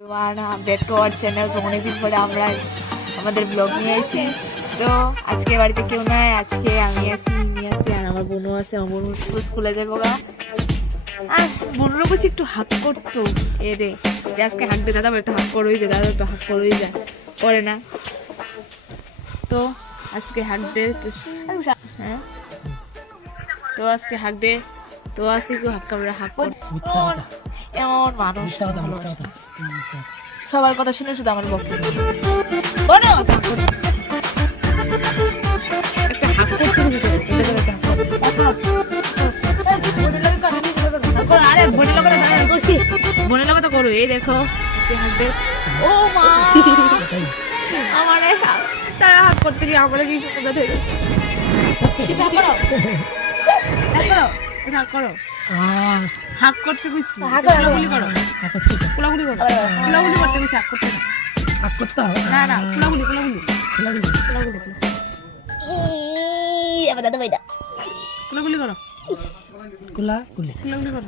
Back to our channel. তো অনেকদিন পরে আমরা আমাদের ব্লগ নিয়ে আসি। তো আজকে বাড়িতে কেউ নাই, আজকে আমি আছি, মিমি আছে আর আমার বোনও আছে। আমার বোন স্কুলে যাবো গা। আর বোনেরও বলছি একটু হাক করতো এ রে, যে আজকে হাঁক দে দাদা, তো হাক করোই যে দাদা, তো হাক করোই যায়, করে না। তো আজকে হাঁক দে, হ্যাঁ তো আজকে হাঁক দে, তো আজকে কেউ হাক করবে, হাক কর। এমন মানুষ সবার কথা শুনে শুধু আমার বকে। বোনের লোক তো করো, এই দেখো ও মা আমার তারা হাত করতে গিয়ে আমরা কি করো হাক করতে গেছি, কুলাগুলি করো, কুলাগুলি করো, কুলাগুলি করতে গেছি, হাক করতে না, না কুলাগুলি কুলাগুলি কুলাগুলি কুলাগুলি আবার দাদা ভাইদা কুলাগুলি করো, কুলাগুলি করো।